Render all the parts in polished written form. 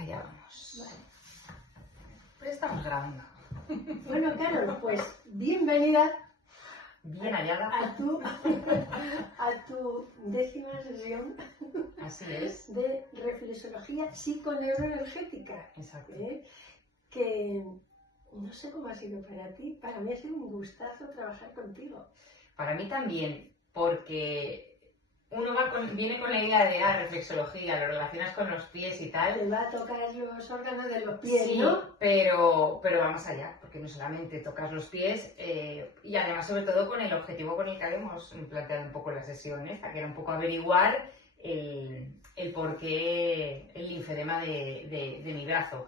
Allá vamos. Vale. Pues estamos grabando. Bueno, Carol, pues bienvenida Bien hallada. a tu 10ª sesión Así es. de reflexología psiconeuroenergética. Exacto. Que no sé cómo ha sido para ti, para mí ha sido un gustazo trabajar contigo. Para mí también, porque uno viene con la idea de reflexología, lo relacionas con los pies y tal. Te va a tocar los órganos de los pies, Sí, ¿no? pero vamos allá, porque no solamente tocas los pies, y además sobre todo con el objetivo con el que habíamos planteado un poco la sesión esta, que era un poco averiguar el por qué el linfedema de mi brazo.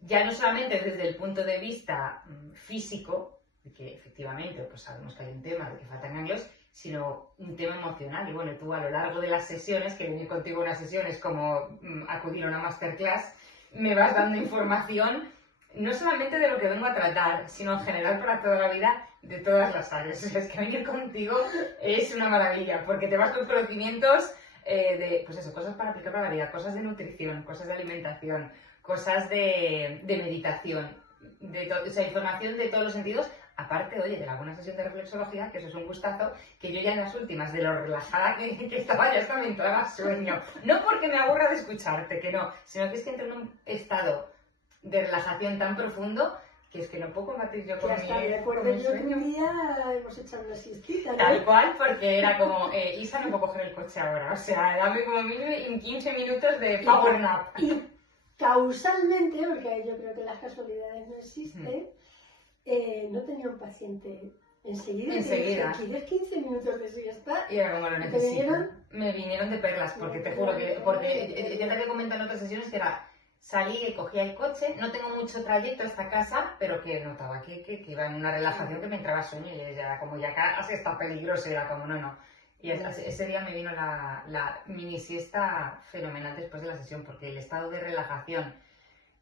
Ya no solamente desde el punto de vista físico, de que efectivamente pues sabemos que hay un tema de que faltan ganglios, sino un tema emocional. Y bueno, tú a lo largo de las sesiones, que venir contigo a una sesión es como acudir a una masterclass, me vas dando información no solamente de lo que vengo a tratar, sino en general para toda la vida, de todas las áreas. O sea, es que venir contigo es una maravilla, porque te vas con conocimientos de, pues eso, cosas para aplicar para la vida, cosas de nutrición, cosas de alimentación, cosas de meditación, o sea, información de todos los sentidos. Aparte, oye, de la buena sesión de reflexología, que eso es un gustazo, que yo ya en las últimas, de lo relajada que estaba, ya hasta me entraba sueño. No porque me aburra de escucharte, que no, sino que es que entro en un estado de relajación tan profundo que es que no puedo combatir yo con mi recuerdo yo que un día hemos echado una siestita, ¿no? Tal cual, porque era como, Isa, no puedo coger el coche ahora, o sea, dame como mínimo en 15 minutos de power nap. Y causalmente, porque yo creo que las casualidades no existen, no tenía un paciente enseguida. ¿Quieres 15 minutos de siesta? Y era como lo necesito. Me vinieron de perlas, porque te juro que, porque ya te había comentado en otras sesiones que era, salí y cogía el coche, no tengo mucho trayecto hasta casa, pero que notaba que iba en una relajación que me entraba sueño y ya era como, ya casi está peligroso, y era como, no. Y ese día me vino la mini siesta fenomenal después de la sesión, porque el estado de relajación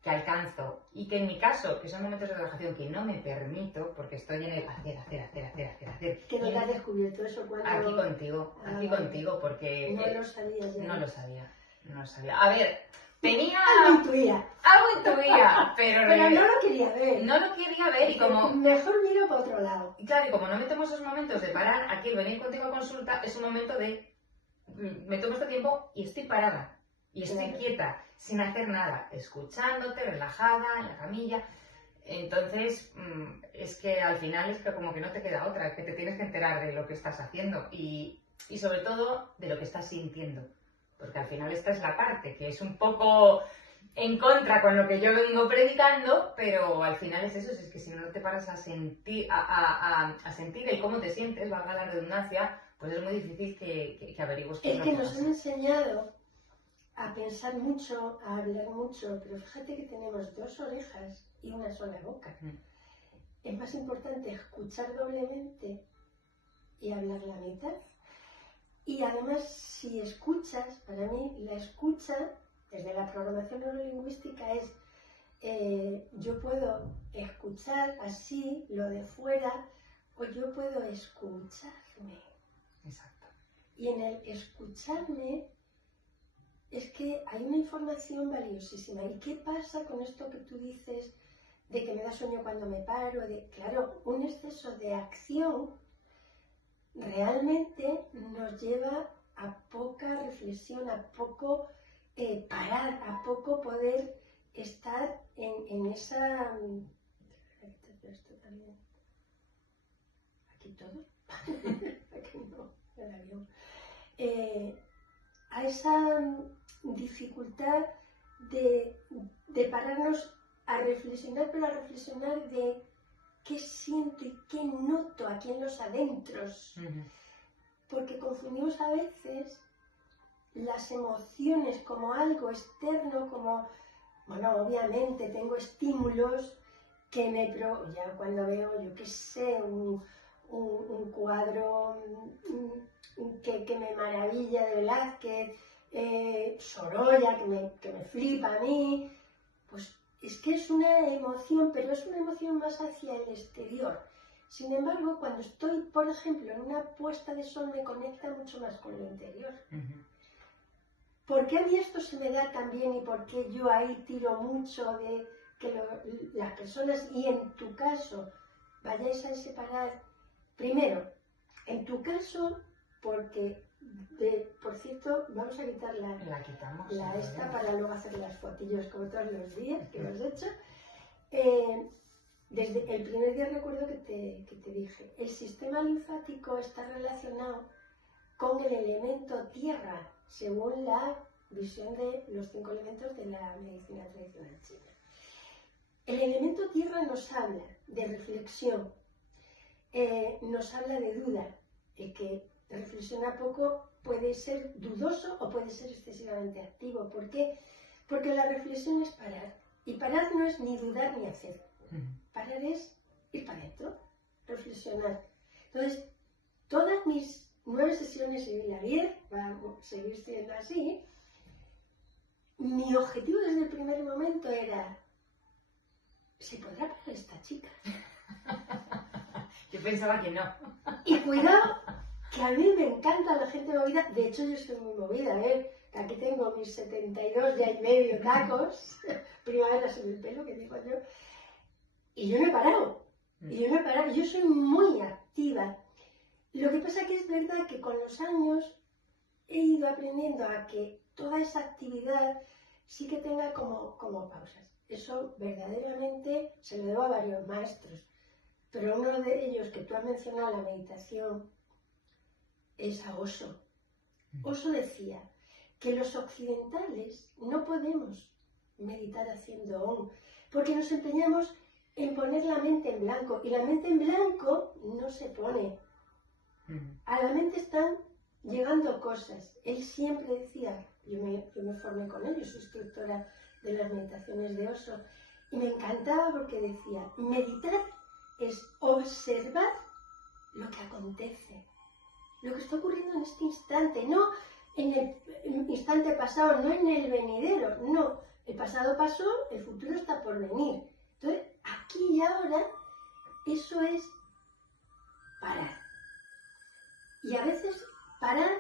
que alcanzo, y que en mi caso, que son momentos de relajación que no me permito, porque estoy en el hacer. Que no te has descubierto eso cuando... Aquí contigo, porque... No lo sabía ya. No lo sabía. A ver, tenía... Algo intuía, pero no lo quería ver. No lo quería ver y como... Mejor miro para otro lado. Y claro, y como no me tomo esos momentos de parar, aquí el venir contigo a consulta es un momento de... Me tomo este tiempo y estoy parada. Y estoy quieta, sin hacer nada, escuchándote, relajada, en la camilla. Entonces, es que al final es que como que no te queda otra, que te tienes que enterar de lo que estás haciendo y sobre todo de lo que estás sintiendo. Porque al final esta es la parte que es un poco en contra con lo que yo vengo predicando, pero al final es eso, es que si no te paras a sentir, a sentir el cómo te sientes, valga la redundancia, pues es muy difícil que averigues qué es lo que nos pasa. han enseñado a pensar mucho, a hablar mucho, pero fíjate que tenemos 2 orejas y una sola boca. Es más importante escuchar doblemente y hablar la mitad. Y además, si escuchas, para mí la escucha, desde la programación neurolingüística, es yo puedo escuchar así, lo de fuera, o yo puedo escucharme. Exacto. Y en el escucharme es que hay una información valiosísima. ¿Y qué pasa con esto que tú dices de que me da sueño cuando me paro? Claro, un exceso de acción realmente nos lleva a poca reflexión, a poco parar, a poco poder estar en esa... Aquí todo. Aquí no, el avión. A esa dificultad de pararnos a reflexionar, pero a reflexionar de qué siento y qué noto aquí en los adentros. Porque confundimos a veces las emociones como algo externo, como, bueno, obviamente tengo estímulos que ya cuando veo, yo qué sé, un cuadro que me maravilla de Velázquez, Sorolla, que me flipa a mí, pues es que es una emoción, pero es una emoción más hacia el exterior. Sin embargo, cuando estoy, por ejemplo, en una puesta de sol, me conecta mucho más con lo interior. ¿por qué a mí esto se me da tan bien y por qué yo ahí tiro mucho de que las personas, y en tu caso, vayáis a separar? Primero, en tu caso, porque, por cierto, vamos a quitar La quitamos. la esta para luego hacer las fotillos como todos los días que hemos hecho. Desde el primer día recuerdo que te dije, el sistema linfático está relacionado con el elemento tierra, según la visión de los 5 elementos de la medicina tradicional china. El elemento tierra nos habla de reflexión, nos habla de duda, de que reflexionar poco puede ser dudoso o puede ser excesivamente activo. ¿Por qué? Porque la reflexión es parar, y parar no es ni dudar ni hacer. Parar es ir para adentro, reflexionar. Entonces, todas mis 9 sesiones y la 10, va a seguir siendo así, mi objetivo desde el primer momento era, ¿se podrá parar esta chica? Yo pensaba que no. Y cuidado, que a mí me encanta la gente movida. De hecho, yo soy muy movida, ¿eh? Aquí tengo mis 72 ya y medio tacos, primavera sobre el pelo, que digo yo. Y yo no he parado. Yo soy muy activa. Lo que pasa que es verdad que con los años he ido aprendiendo a que toda esa actividad sí que tenga como pausas. Eso verdaderamente se lo debo a varios maestros. Pero uno de ellos que tú has mencionado, la meditación, es a Osho. Osho decía que los occidentales no podemos meditar haciendo Om, porque nos empeñamos en poner la mente en blanco, y la mente en blanco no se pone. A la mente están llegando cosas. Él siempre decía, yo me formé con él, yo soy instructora de las meditaciones de Osho, y me encantaba porque decía, meditar es observar lo que acontece, lo que está ocurriendo en este instante, no en el instante pasado, no en el venidero, no, el pasado pasó, el futuro está por venir. Entonces, aquí y ahora, eso es parar. Y a veces parar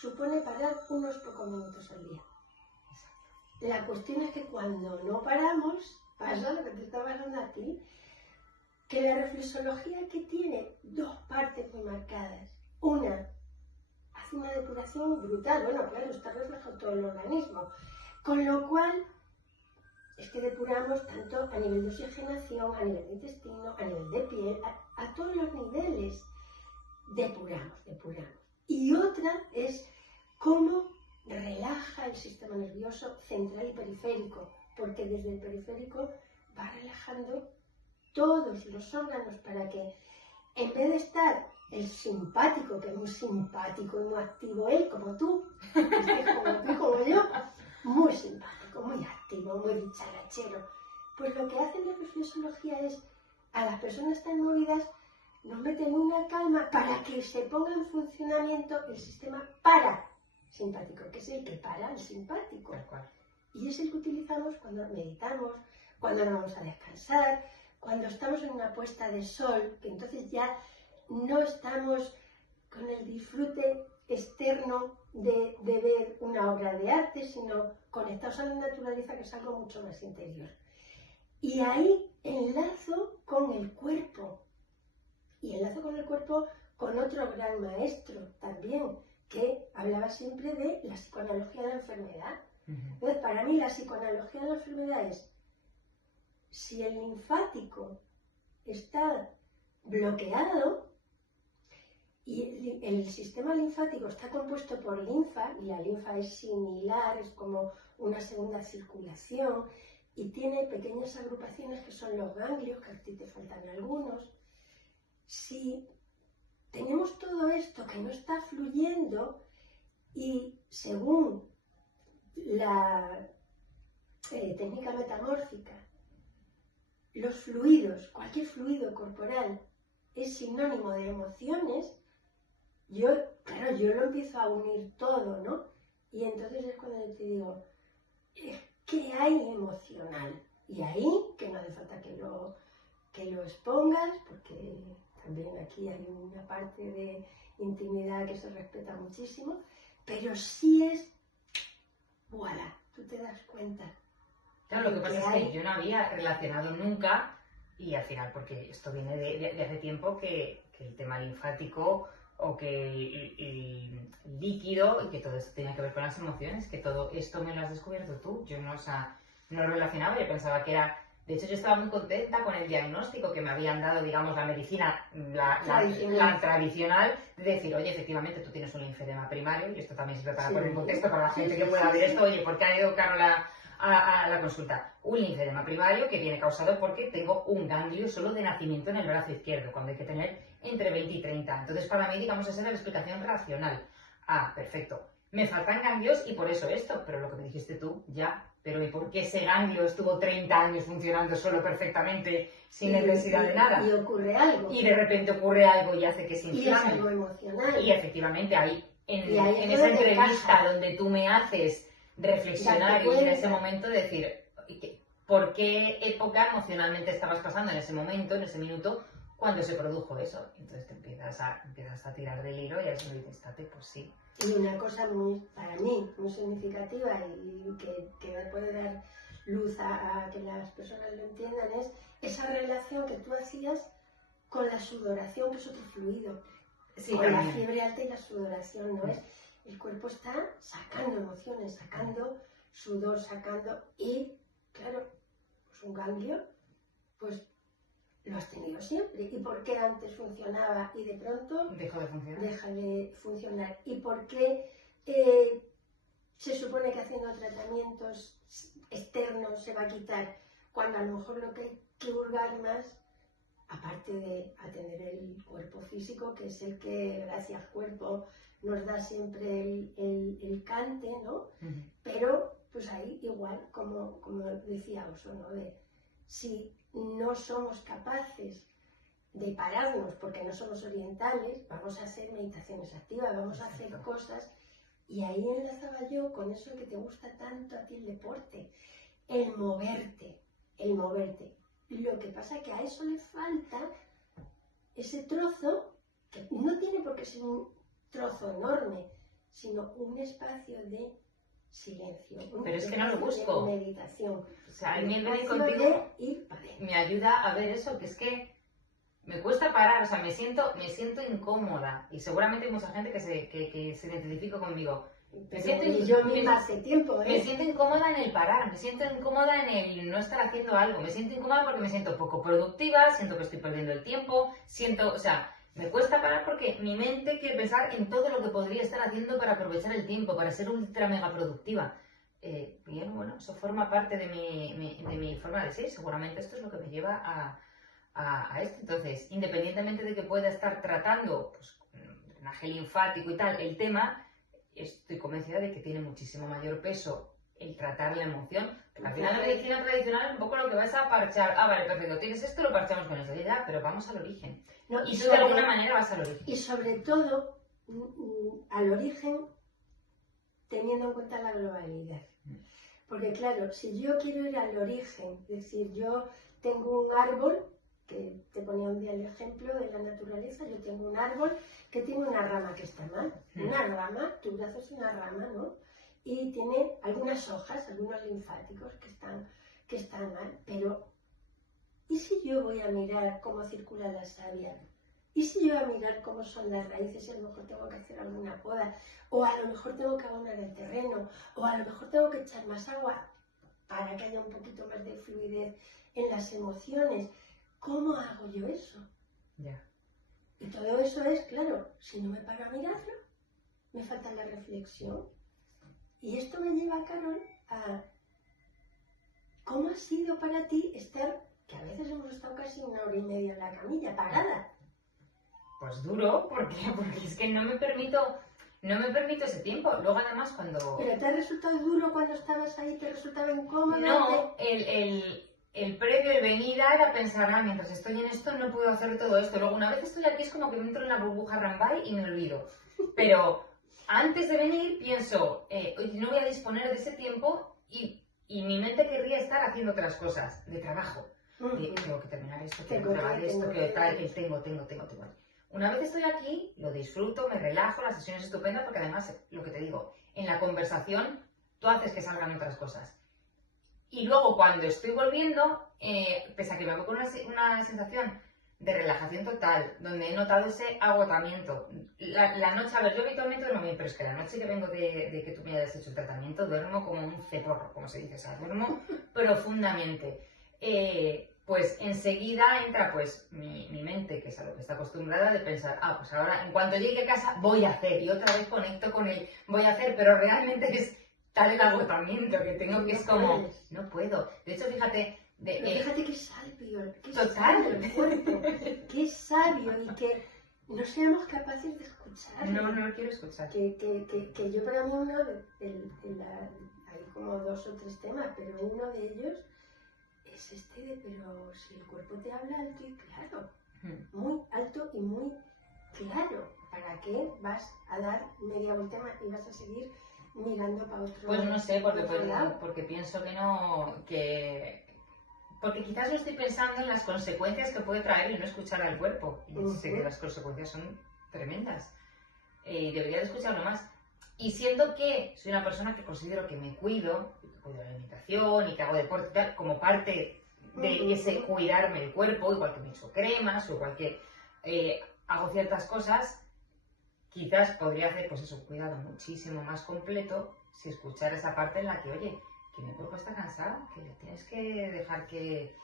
supone parar unos pocos minutos al día. La cuestión es que cuando no paramos, pasa lo que te está pasando a ti, que la reflexología que tiene 2 partes muy marcadas. Una, hace una depuración brutal, bueno, claro, está reflejado todo el organismo, con lo cual es que depuramos tanto a nivel de oxigenación, a nivel de intestino, a nivel de piel, a todos los niveles depuramos. Y otra es cómo relaja el sistema nervioso central y periférico, porque desde el periférico va relajando todos los órganos para que, en vez de estar el simpático, que es muy simpático y muy activo, él como tú, como tú y como yo, muy simpático, muy activo, muy dicharachero, pues lo que hace la reflexología es, a las personas tan movidas, nos meten una calma para que se ponga en funcionamiento el sistema parasimpático, que es el que para el simpático. Y es el que utilizamos cuando meditamos, cuando nos vamos a descansar, cuando estamos en una puesta de sol, que entonces ya no estamos con el disfrute externo de ver una obra de arte, sino conectados a la naturaleza, que es algo mucho más interior. Y ahí enlazo con el cuerpo, y enlazo con el cuerpo con otro gran maestro también, que hablaba siempre de la psicoanalogía de la enfermedad. Entonces, para mí la psicoanalogía de la enfermedad es, si el linfático está bloqueado, y el sistema linfático está compuesto por linfa, y la linfa es similar, es como una segunda circulación, y tiene pequeñas agrupaciones que son los ganglios, que a ti te faltan algunos. Si tenemos todo esto que no está fluyendo, y según la técnica metamórfica, los fluidos, cualquier fluido corporal es sinónimo de emociones, yo lo empiezo a unir todo, ¿no? Y entonces es cuando yo te digo, ¿qué hay emocional? Y ahí, que no hace falta que lo expongas, porque también aquí hay una parte de intimidad que se respeta muchísimo, pero sí es voilà, tú te das cuenta. Claro, lo que pasa es que yo no había relacionado nunca, y al final, porque esto viene de hace tiempo, que el tema linfático o que el líquido y que todo esto tenía que ver con las emociones, que todo esto me lo has descubierto tú. Yo no, o sea, no lo relacionaba, yo pensaba que era... De hecho, yo estaba muy contenta con el diagnóstico que me habían dado, digamos, la medicina, la tradicional, de decir, oye, efectivamente, tú tienes un linfedema primario, y esto también sirve para poner en contexto para la gente que pueda ver esto, oye, ¿por qué ha ido Carola a la consulta? Un linfedema primario que viene causado porque tengo un ganglio solo de nacimiento en el brazo izquierdo, cuando hay que tener entre 20 y 30. Entonces, para mí, digamos, esa es la explicación racional. Ah, perfecto. Me faltan ganglios y por eso esto, pero lo que me dijiste tú, ya. Pero ¿y por qué ese ganglio estuvo 30 años funcionando solo perfectamente, sin necesidad de nada? Y ocurre algo. Y de repente ocurre algo y hace que se inflame. Y es algo emocional. Y efectivamente ahí, en esa entrevista donde tú me haces reflexionar y en ese momento decir, ¿por qué época emocionalmente estabas pasando en ese momento, en ese minuto, cuando se produjo eso? Entonces te empiezas a tirar del hilo y a eso me dices, pues sí. Y una cosa muy, para mí, muy significativa y que me puede dar luz a que las personas lo entiendan es esa relación que tú hacías con la sudoración, que es otro fluido. Sí, con la fiebre alta y la sudoración, ¿no es? El cuerpo está sacando emociones, sacando sudor, sacando... Y, claro, pues un ganglio, pues lo has tenido siempre. ¿Y por qué antes funcionaba y de pronto deja de funcionar? ¿Y por qué se supone que haciendo tratamientos externos se va a quitar cuando a lo mejor lo que hay que hurgar más, aparte de atender el cuerpo físico, que es el que gracias al cuerpo nos da siempre el cante, ¿no? Pero pues ahí igual, como decía Oso, ¿no? De si no somos capaces de pararnos porque no somos orientales, vamos a hacer meditaciones activas, vamos a hacer cosas, y ahí enlazaba yo con eso que te gusta tanto a ti el deporte, el moverte. Lo que pasa es que a eso le falta ese trozo, que no tiene por qué ser un trozo enorme, sino un espacio de silencio. Pero es que no lo busco. De meditación. O sea, a mí el venir contigo me ayuda a ver eso, que es que me cuesta parar, o sea, me siento incómoda, y seguramente hay mucha gente que se identifica conmigo. Yo misma hace tiempo, me siento incómoda en el parar, me siento incómoda en el no estar haciendo algo, me siento incómoda porque me siento poco productiva, siento que estoy perdiendo el tiempo, o sea, me cuesta parar porque mi mente quiere pensar en todo lo que podría estar haciendo para aprovechar el tiempo, para ser ultra mega productiva. Bien, bueno, eso forma parte de mi forma de ser, seguramente esto es lo que me lleva a esto. Entonces, independientemente de que pueda estar tratando pues, drenaje linfático y tal, el tema, estoy convencida de que tiene muchísimo mayor peso el tratar la emoción. Al final la medicina tradicional es un poco lo que vas a parchar. Ah, vale, perfecto, tienes esto, lo parchamos con esto. Ya, pero vamos al origen. No, y tú de alguna manera vas al origen. Y sobre todo, al origen, teniendo en cuenta la globalidad. Porque claro, si yo quiero ir al origen, es decir, yo tengo un árbol, que te ponía un día el ejemplo de la naturaleza, yo tengo un árbol que tiene una rama que está mal, una rama, tu brazo es una rama, ¿no? Y tiene algunas hojas, algunos linfáticos que están mal, pero ¿y si yo voy a mirar cómo circula la savia? ¿Y si yo voy a mirar cómo son las raíces y a lo mejor tengo que hacer alguna poda? O a lo mejor tengo que abonar el terreno, o a lo mejor tengo que echar más agua para que haya un poquito más de fluidez en las emociones. ¿Cómo hago yo eso? Yeah. Y todo eso es, claro, si no me paro a mirarlo, me falta la reflexión. Y esto me lleva, Carol, a cómo ha sido para ti estar, que a veces hemos estado casi 1 hora y media en la camilla, parada. Pues duro, porque es que no me permito ese tiempo. Luego además cuando... ¿Pero te ha resultado duro cuando estabas ahí? ¿Te resultaba incómodo? No, el previo, el venir era pensar, mientras estoy en esto no puedo hacer todo esto. Luego una vez estoy aquí es como que me entro en la burbuja Rambai y me olvido. Pero antes de venir pienso, oye, no voy a disponer de ese tiempo y mi mente querría estar haciendo otras cosas de trabajo. Tengo que terminar esto, tengo que grabar esto, que tal, que tengo. Una vez estoy aquí, lo disfruto, me relajo, la sesión es estupenda porque además, lo que te digo, en la conversación tú haces que salgan otras cosas. Y luego cuando estoy volviendo, pese a que me voy con una sensación de relajación total, donde he notado ese agotamiento. La noche, a ver, yo habitualmente duermo bien, pero es que la noche que vengo de que tú me hayas hecho el tratamiento, duermo como un ceporro, como se dice, o sea, duermo profundamente. Pues enseguida entra pues mi mente, que es a lo que está acostumbrada, de pensar, pues ahora en cuanto llegue a casa voy a hacer, y otra vez conecto con él, voy a hacer, pero realmente es tal el agotamiento que tengo que es como, no puedo. De hecho, fíjate... fíjate qué sabio, qué total. Sabio el cuerpo, qué sabio, y que no seamos capaces de escuchar. No lo quiero escuchar. Que yo para mí hay como 2 o 3 temas, pero uno de ellos es pero si el cuerpo te habla alto y claro, muy alto y muy claro, ¿para qué vas a dar media vuelta y vas a seguir mirando para otro lado? Pues no sé, porque pienso que no, porque quizás no estoy pensando en las consecuencias que puede traer el no escuchar al cuerpo. Y sé que las consecuencias son tremendas. Debería de escucharlo más. Y siendo que soy una persona que considero que me cuido de la alimentación y que hago deporte y tal, como parte de ese cuidarme el cuerpo, igual que me echo cremas o igual que hago ciertas cosas, quizás podría hacer pues eso, un cuidado muchísimo más completo si escuchara esa parte en la que, oye, que mi cuerpo está cansado, que le tienes que dejar que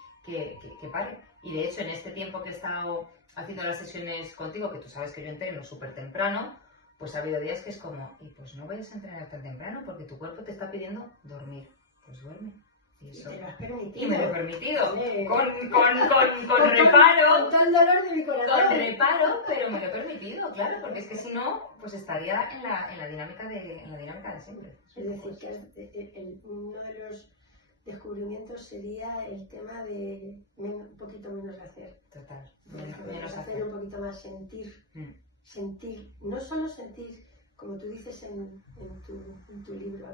pare. Y de hecho, en este tiempo que he estado haciendo las sesiones contigo, que tú sabes que yo entreno súper temprano, pues ha habido días que es como, y pues no vayas a entrenar tan temprano porque tu cuerpo te está pidiendo dormir. Pues duerme. Y te lo has permitido. Y me lo he permitido. Vale. Con reparo. Con todo el dolor de mi corazón. Con reparo, pero me lo he permitido, claro, porque es que si no, pues estaría en la dinámica de siempre. Es decir, que uno de los descubrimientos sería el tema de un poquito menos hacer. Total. Menos hacer, un poquito más sentir. Sentir, no solo sentir, como tú dices en tu libro,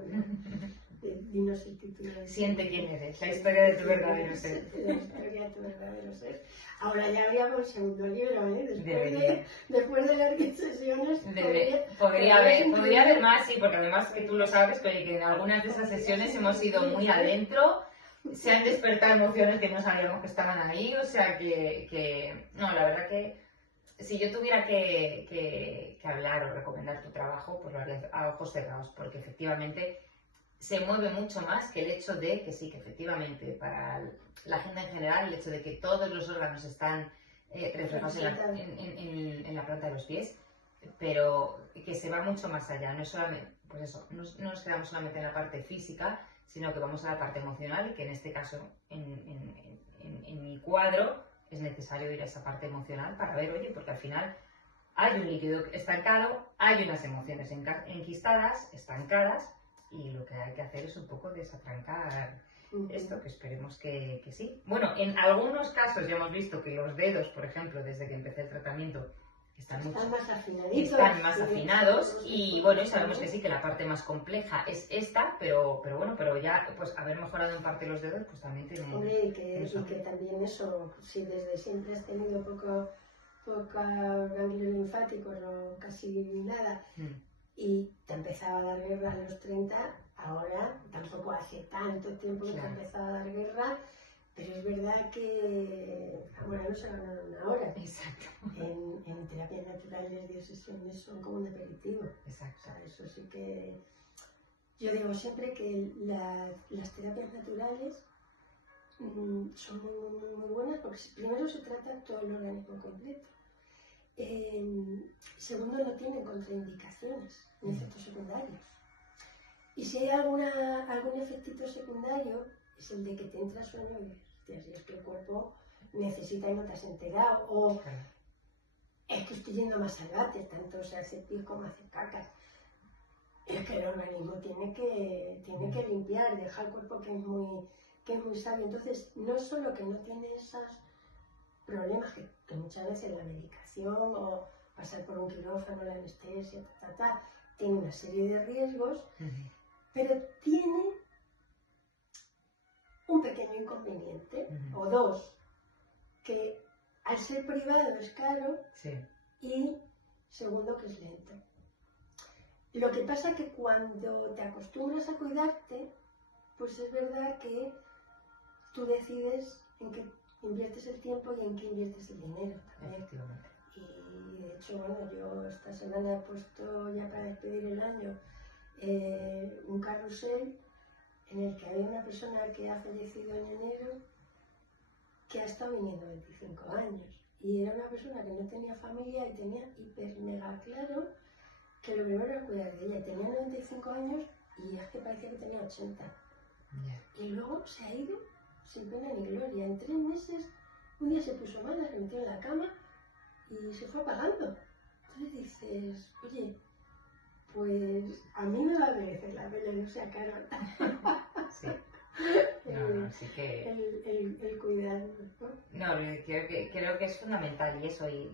dinos el título. Siente quién eres, la historia de tu verdadero ser. La historia de tu verdadero ser. Ahora ya habríamos el segundo libro, Debería. Después de las 10 sesiones. Podría haber más, sí, porque además que tú lo sabes, pero que en algunas de esas sesiones hemos ido muy adentro, se han despertado emociones que no sabíamos que estaban ahí, o sea no, la verdad que si yo tuviera que hablar o recomendar tu trabajo, pues lo haría a ojos cerrados, porque efectivamente se mueve mucho más que el hecho de que sí, que efectivamente para la gente en general, el hecho de que todos los órganos están reflejados en la planta de los pies, pero que se va mucho más allá, no es solamente, pues eso, no nos quedamos solamente en la parte física, sino que vamos a la parte emocional, que en este caso, en mi cuadro, es necesario ir a esa parte emocional para ver, oye, porque al final hay un líquido estancado, hay unas emociones enquistadas, estancadas, y lo que hay que hacer es un poco desatrancar esto, que esperemos que sí. Bueno, en algunos casos ya hemos visto que los dedos, por ejemplo, desde que empecé el tratamiento, están más afinados y bueno, y sabemos que sí, que la parte más compleja es esta, pero ya pues haber mejorado en parte los dedos, pues también tiene... Hombre, y que también eso, si desde siempre has tenido poca ganglios linfáticos o casi nada, y te empezaba a dar guerra a los 30, ahora tampoco hace tanto tiempo que te empezaba a dar guerra, pero es verdad que ahora no se ganan una hora. Exacto. En terapias naturales 10 sesiones son como un aperitivo. Exacto. O sea, eso sí que... Yo digo siempre que las terapias naturales son muy buenas porque primero se trata todo el organismo completo. Segundo, no tienen contraindicaciones ni efectos secundarios. Y si hay algún efectito secundario, es el de que te entra sueño y es que el cuerpo necesita y no te has enterado. O es que estoy yendo más al bate, tanto se hace pis como hace cacas. Es que el organismo tiene que limpiar, dejar el cuerpo que es muy sabio. Entonces, no solo que no tiene esos problemas que muchas veces la medicación o pasar por un quirófano, la anestesia, tiene una serie de riesgos, pero tiene un pequeño inconveniente, o dos, que al ser privado es caro y segundo que es lento. Lo que pasa es que cuando te acostumbras a cuidarte, pues es verdad que tú decides en qué inviertes el tiempo y en qué inviertes el dinero también. Efectivamente. Y de hecho, bueno, yo esta semana he puesto ya para despedir el año un carrusel en el que había una persona que ha fallecido en enero que ha estado viniendo 25 años. Y era una persona que no tenía familia y tenía hiper mega claro que lo primero era cuidar de ella. Tenía 95 años y es que parecía que tenía 80. Yeah. Y luego se ha ido sin pena ni gloria. En 3 meses, un día se puso mal, se metió en la cama y se fue apagando. Entonces dices, oye, pues a mí me va a merecer la pena, no sea caro. Sí. No, así que... el cuidar, ¿no? No, creo que es fundamental y eso, y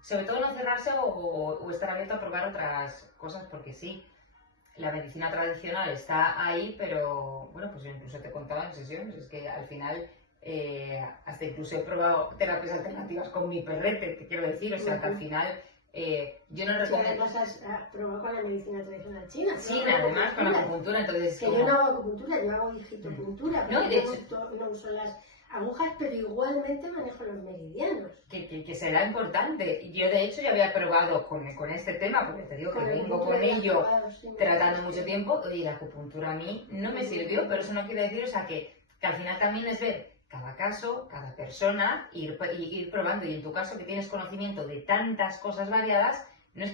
sobre todo no cerrarse o estar abierto a probar otras cosas, porque sí, la medicina tradicional está ahí, pero bueno, pues yo incluso te contaba en sesiones, es que al final hasta incluso he probado terapias alternativas con mi perrete, te quiero decir, o sea que al final yo no recomiendo... Además has probado con la medicina tradicional china. Sí, además con la acupuntura, entonces... Que yo no hago acupuntura, yo hago digitopuntura, No, de hecho... no uso las agujas, pero igualmente manejo los meridianos. Que será importante. Yo de hecho ya había probado con este tema, porque te digo que vengo con ello tratando mucho tiempo, y la acupuntura a mí no me sirvió, pero eso no quiere decir, o sea, que al final también es ver cada caso, cada persona, ir probando, y en tu caso que tienes conocimiento de tantas cosas variadas, es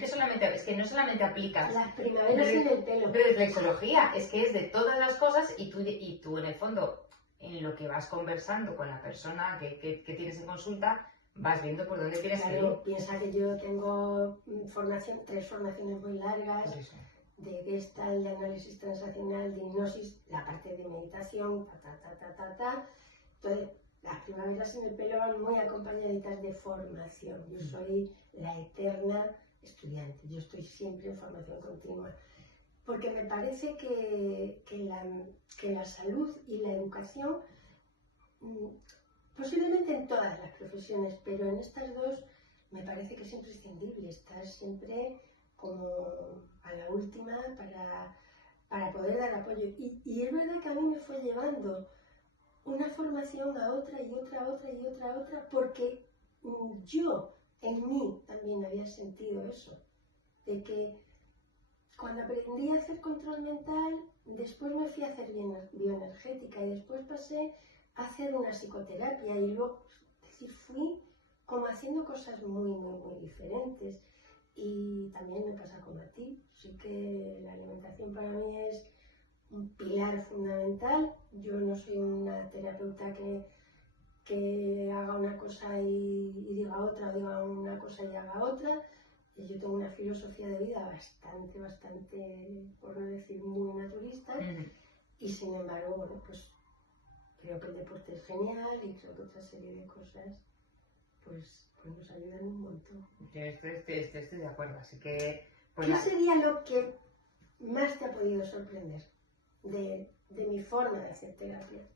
que no solamente aplicas las primaveras en el pelo de reflexología, es que es de todas las cosas, y tú en el fondo, en lo que vas conversando con la persona que tienes en consulta, vas viendo por dónde tienes que ir. Piensa que yo tengo 3 formaciones muy largas de Gestalt, de análisis transaccional, de hipnosis, la parte de meditación, Entonces, las primaveras en el pelo van muy acompañaditas de formación. Yo soy la eterna estudiante, yo estoy siempre en formación continua. Porque me parece que la salud y la educación, posiblemente en todas las profesiones, pero en estas dos me parece que es imprescindible estar siempre como a la última para poder dar apoyo. Y es verdad que a mí me fue llevando una formación a otra y otra, porque yo en mí también había sentido eso, de que cuando aprendí a hacer control mental, después me fui a hacer bioenergética y después pasé a hacer una psicoterapia y luego, es decir, fui como haciendo cosas muy, muy, muy diferentes. Y también me pasa como a ti, sí que la alimentación para mí es un pilar fundamental. Yo no soy una terapeuta que haga una cosa y diga otra, o diga una cosa y haga otra. Yo tengo una filosofía de vida bastante, por no decir muy naturista, y sin embargo, bueno, pues creo que el deporte es genial y creo que otra serie de cosas pues nos ayudan un montón. Yo estoy de acuerdo, así que... Pues ¿qué sería lo que más te ha podido sorprender de mi forma de hacer terapia?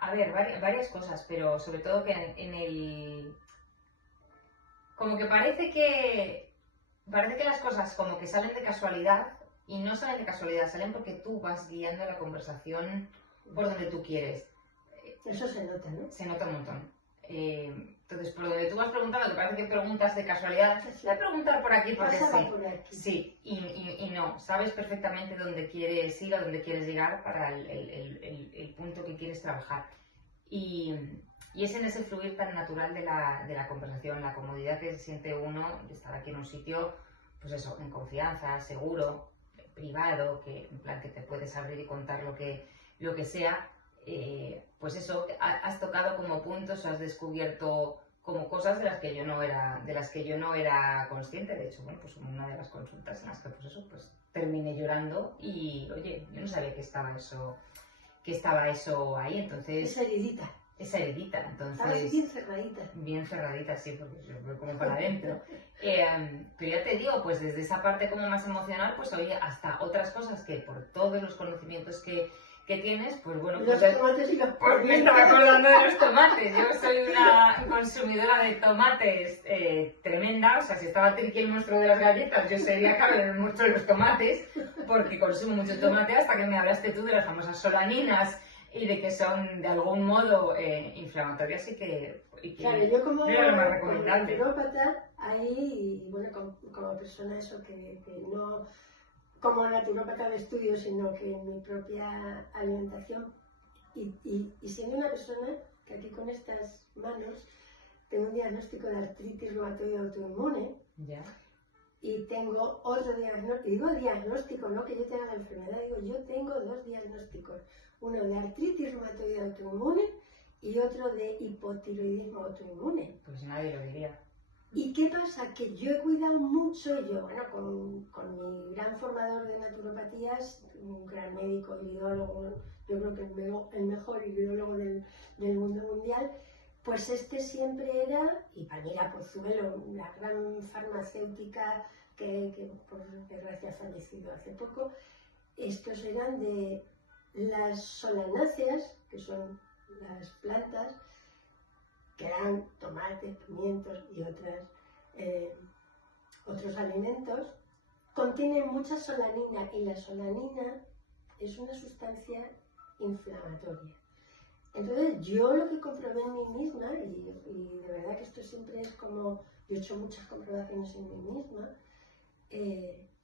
A ver, varias cosas, pero sobre todo que en el... Como que parece que las cosas como que salen de casualidad, y no salen de casualidad, salen porque tú vas guiando la conversación por donde tú quieres. Eso se nota, ¿no? Se nota un montón. Entonces, por donde tú vas preguntando, que parece que preguntas de casualidad, voy a preguntar por aquí porque sí. Por aquí. Sí, y no, sabes perfectamente dónde quieres ir, a dónde quieres llegar para el punto que quieres trabajar. Y es en ese fluir tan natural de la conversación, la comodidad que se siente uno de estar aquí en un sitio, pues eso, en confianza, seguro, privado, que en plan que te puedes abrir y contar lo que sea. Pues eso, has tocado como puntos, has descubierto como cosas de las que yo no era consciente. De hecho, bueno, pues una de las consultas en las que pues eso, pues terminé llorando y oye, yo no sabía que estaba eso ahí, entonces... Esa heridita, entonces... Estabas bien cerradita. Bien cerradita, sí, porque yo voy como para adentro. Pero ya te digo, pues desde esa parte como más emocional, pues oye, hasta otras cosas que por todos los conocimientos que que tienes, pues bueno, Los pues, tomates y los pues me estaba acordando de los tomates. Yo soy una consumidora de tomates tremenda, o sea, si estaba Triqui el monstruo de las galletas, yo sería Carol el monstruo de los tomates, porque consumo mucho tomate, hasta que me hablaste tú de las famosas solaninas y de que son de algún modo inflamatorias y que claro, yo como no era lo más recomendable. naturópata, ahí, y bueno, como persona eso que no como naturópata de estudio, sino que en mi propia alimentación, y siendo una persona que aquí con estas manos tengo un diagnóstico de artritis reumatoide autoinmune, Ya. y tengo otro diagnóstico, y digo diagnóstico, no que yo tenga la enfermedad, digo yo tengo dos diagnósticos, uno de artritis reumatoide autoinmune y otro de hipotiroidismo autoinmune. Pues nadie lo diría. ¿Y qué pasa? Que yo he cuidado mucho, y yo, bueno, con mi gran formador de naturopatías, un gran médico, iridólogo, yo creo que el mejor iridólogo del mundo mundial, pues este siempre era, y Palmira Pozuelo, la gran farmacéutica que por desgracia ha fallecido hace poco, estos eran de las solanáceas, que son las plantas, que eran tomates, pimientos y otros alimentos, contienen mucha solanina, y la solanina es una sustancia inflamatoria. Entonces yo lo que comprobé en mí misma, y de verdad que esto siempre es como, yo he hecho muchas comprobaciones en mí misma,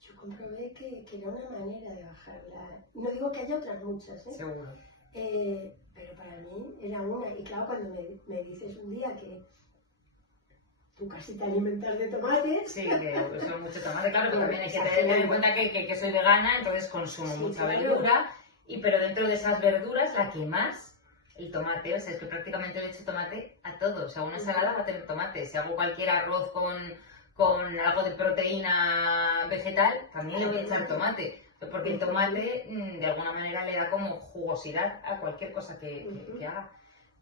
yo comprobé que era una manera de bajarla. No digo que haya otras muchas, Seguro. pero para mí era una. Y claro, cuando me dices un día que tú casi te alimentas de tomates. Sí, que uso mucho tomate, claro, pero también hay que tener en cuenta que soy vegana, entonces consumo mucha verdura, pero dentro de esas verduras, la que más, el tomate, o sea, es que prácticamente le echo tomate a todo. O sea, una ensalada va a tener tomate. Si hago cualquier arroz con algo de proteína vegetal, también le voy a echar tomate. Porque el tomate, de alguna manera, le da como jugosidad a cualquier cosa que haga.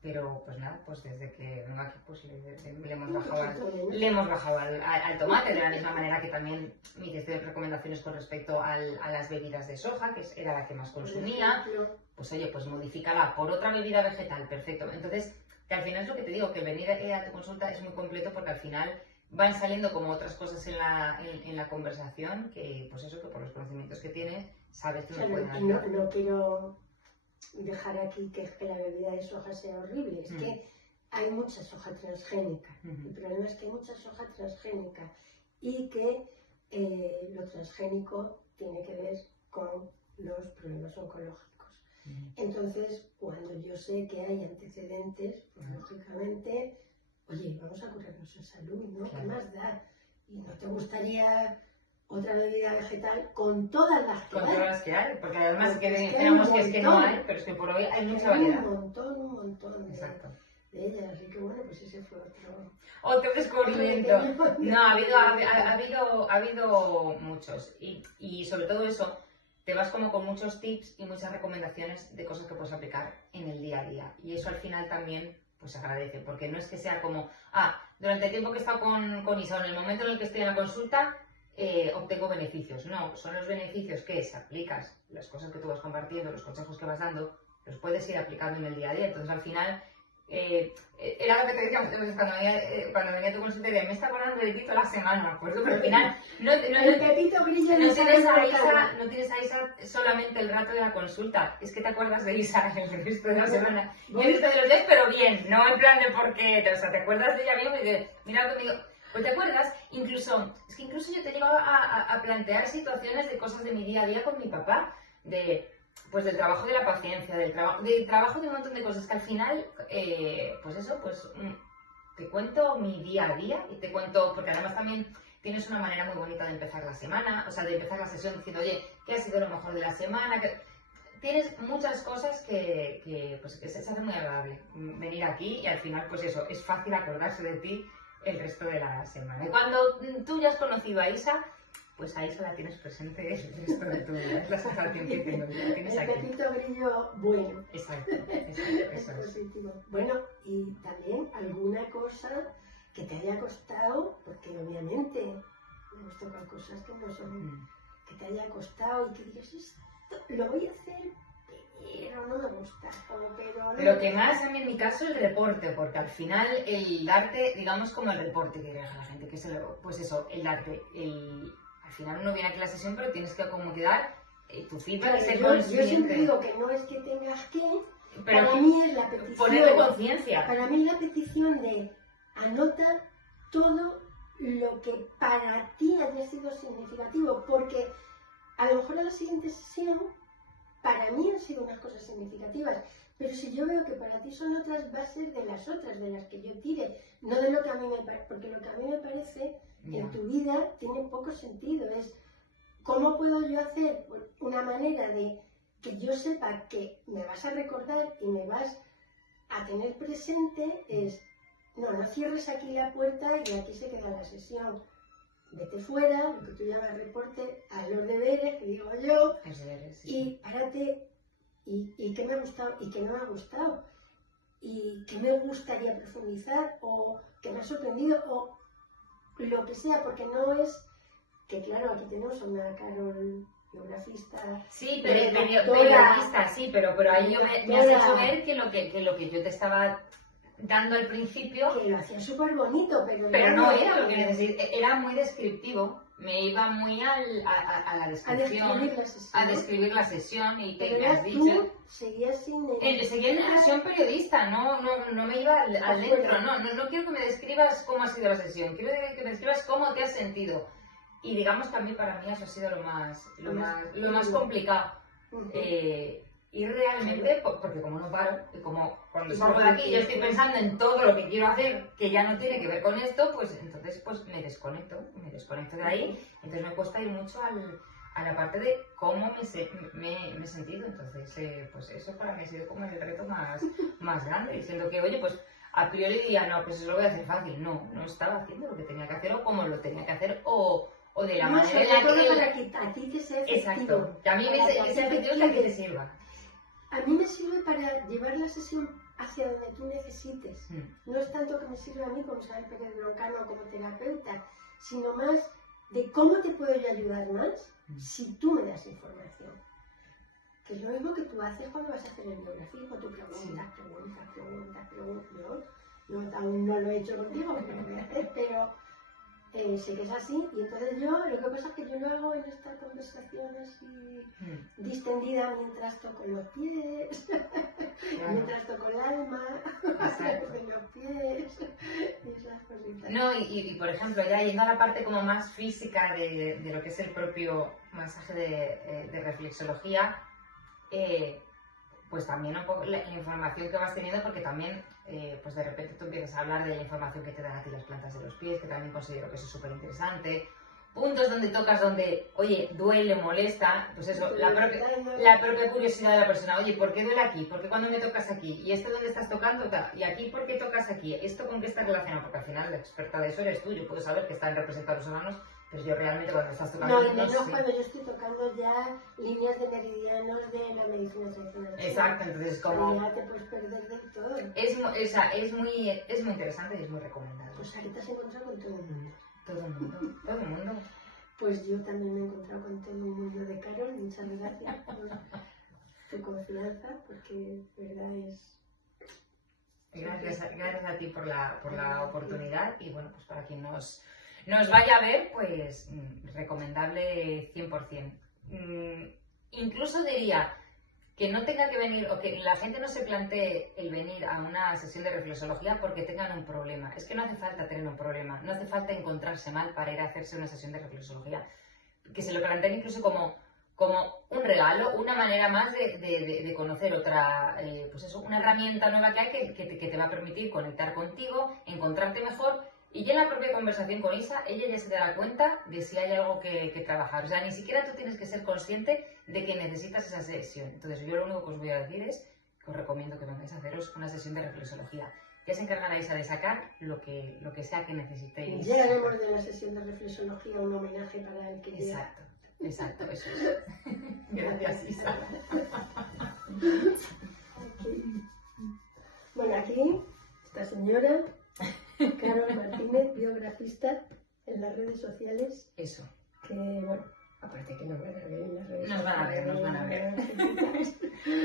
Pero pues nada, pues desde que vengo aquí pues le hemos bajado al tomate, de la misma manera que también me hiciste recomendaciones con respecto a las bebidas de soja, que era la que más consumía. Pues oye, pues modifícala por otra bebida vegetal, perfecto. Entonces, que al final es lo que te digo, que venir a tu consulta es muy completo, porque al final van saliendo como otras cosas en la conversación, que pues eso, que por los conocimientos que tienes, sabes que me pueden ayudar. No quiero dejar aquí que la bebida de soja sea horrible, es que hay mucha soja transgénica. El problema es que hay mucha soja transgénica, y que lo transgénico tiene que ver con los problemas oncológicos. Entonces, cuando yo sé que hay antecedentes, pues lógicamente, oye, vamos a curarnos en salud, ¿no? Claro. ¿Qué más da? ¿Y no te gustaría otra bebida vegetal con todas las que hay? Con todas las que hay, porque además Porque que es que decíamos hay que un es que no montón. hay, pero es que por hoy hay mucha variedad. Un montón Exacto. de ellas, así que bueno, pues ese fue otro descubrimiento. No, ha habido muchos, y sobre todo eso, te vas como con muchos tips y muchas recomendaciones de cosas que puedes aplicar en el día a día, y eso al final también pues se agradece, porque no es que sea como, durante el tiempo que he estado con Isa, en el momento en el que estoy en la consulta, obtengo beneficios. No, son los beneficios que si aplicas las cosas que tú vas compartiendo, los consejos que vas dando, los puedes ir aplicando en el día a día. Entonces al final, era lo que te decía cuando venía a tu consulta, me está acordando del Pepito la semana, pues pero al final el Pepito Grillo no tienes a Isa solamente el rato de la consulta, es que te acuerdas de Isa el resto de la semana, y el resto de los días, pero bien, no en plan de por qué, o sea, te acuerdas de ella bien y dices, mira conmigo. Pues te acuerdas, incluso yo te llegaba a plantear situaciones de cosas de mi día a día con mi papá, pues del trabajo de la paciencia, del trabajo de un montón de cosas que al final, te cuento mi día a día, y te cuento, porque además también tienes una manera muy bonita de empezar la semana, o sea, de empezar la sesión diciendo, oye, ¿qué ha sido lo mejor de la semana? Tienes muchas cosas que se hace muy agradable venir aquí, y al final, pues eso, es fácil acordarse de ti el resto de la semana. Y cuando tú ya has conocido a Isa, pues a Isa la tienes presente el resto de tu vida. Es la sensación que tengo. La tienes el aquí. Pepito Grillo bueno. Exacto, eso es. Bueno, y también alguna cosa que te haya costado, porque obviamente hemos tocado cosas que no son, que te haya costado y que digas, esto lo voy a hacer, pero ¿no? Lo que más a mí en mi caso el reporte, porque al final el darte, digamos como el reporte que deja la gente, que es pues eso, el darte, al final uno viene aquí a la sesión pero tienes que acomodar tu feedback y ser yo consciente. siempre digo que no es que tengas que, Pero para mí es la petición. Ponerle conciencia. Para mí es la petición de anota todo lo que para ti haya sido significativo, porque a lo mejor a la siguiente sesión para mí han sido unas cosas significativas, pero si yo veo que para ti son otras, va a ser de las otras, de las que yo tire, no de lo que a mí me parece, porque lo que a mí me parece en tu vida tiene poco sentido, es cómo puedo yo hacer una manera de que yo sepa que me vas a recordar y me vas a tener presente, es, no cierres aquí la puerta y aquí se queda la sesión. Vete fuera, lo que tú llamas reporte, haz los deberes, que digo yo, y párate, y qué me ha gustado, y qué no me ha gustado, y qué me gustaría profundizar, o qué me ha sorprendido, o lo que sea, porque no es, que claro, aquí tenemos a una Carol biografista. Sí, periodista, sí, pero ahí me has hecho ver que lo que yo te estaba dando al principio, que lo hacía súper bonito, pero no era lo que necesitaba, era muy descriptivo, me iba muy a la descripción, a describir la sesión y que me has dicho. Tú seguías seguía en la sesión periodista, no me iba al dentro, no quiero que me describas cómo ha sido la sesión, quiero que me describas cómo te has sentido. Y digamos que a mí, para mí, eso ha sido lo más complicado. Y realmente, porque como no paro, y como cuando salgo de aquí yo estoy pensando en todo lo que quiero hacer, que ya no tiene que ver con esto, pues entonces pues me desconecto de ahí. Entonces me cuesta ir mucho a la parte de cómo me he sentido. Entonces, pues eso para mí ha sido como el reto más grande, diciendo que, oye, pues a priori diría, no, pues eso lo voy a hacer fácil. No estaba haciendo lo que tenía que hacer o como lo tenía que hacer o de la manera en la que... a ti que sea efectivo. Exacto, que a mí ese efectivo es la que te sirva. A mí me sirve para llevar la sesión hacia donde tú necesites. No es tanto que me sirva a mí como Isabel Pérez Broncano como terapeuta, sino más de cómo te puedo yo ayudar más si tú me das información. Que es lo mismo que tú haces cuando vas a hacer el biografismo, tú preguntas. Yo aún no lo he hecho contigo, pero lo voy a hacer, pero sé que es así, y entonces yo, lo que pasa es que yo lo hago en esta conversación así distendida mientras toco los pies, mientras toco el alma, de los pies, y esas cositas. No, y por ejemplo, ya yendo a la parte como más física de lo que es el propio masaje de reflexología, pues también un poco la información que vas teniendo, porque también pues de repente tú empiezas a hablar de la información que te dan a ti las plantas de los pies, que también considero que eso es súper interesante. Puntos donde tocas donde, oye, duele, molesta, pues eso, la propia curiosidad de la persona, oye, ¿por qué duele aquí? ¿Por qué cuando me tocas aquí? ¿Y esto dónde estás tocando? ¿Y aquí por qué tocas aquí? ¿Esto con qué está relacionado? Porque al final la experta de eso eres tú, yo puedo saber que están representados los órganos, pero yo realmente cuando estás tocando... No, y menos cuando yo estoy tocando ya líneas de meridianos de la medicina tradicional. Exacto, entonces como... Ya te puedes perder de todo. Es muy interesante y es muy recomendable. Pues aquí te has encontrado con todo el mundo. Todo el mundo. Pues yo también me he encontrado con todo el mundo de Carol. Muchas gracias por tu confianza, porque verdad es... Gracias a ti por la oportunidad y bueno, pues para quien nos vaya a ver, pues recomendable 100%. Incluso diría que no tenga que venir, o que la gente no se plantee el venir a una sesión de reflexología porque tengan un problema. Es que no hace falta tener un problema, no hace falta encontrarse mal para ir a hacerse una sesión de reflexología. Que se lo planteen incluso como un regalo, una manera más de conocer otra, pues eso, una herramienta nueva que hay que te va a permitir conectar contigo, encontrarte mejor. Y ya en la propia conversación con Isa, ella ya se dará cuenta de si hay algo que trabajar. O sea, ni siquiera tú tienes que ser consciente de que necesitas esa sesión. Entonces, yo lo único que os voy a decir es que os recomiendo que vengáis a haceros una sesión de reflexología. Ya se encargará Isa de sacar lo que sea que necesitéis. Ya haremos de la sesión de reflexología un homenaje para el que quiera. Exacto, eso es. Gracias, Isa. Bueno, aquí, esta señora... Carol Martínez, biografista en las redes sociales. Eso. Que, bueno, aparte que nos van a ver en las redes sociales. Nos van a ver. Gracias.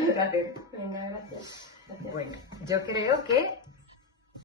Gracias. Venga, gracias. Gracias. Bueno, yo creo que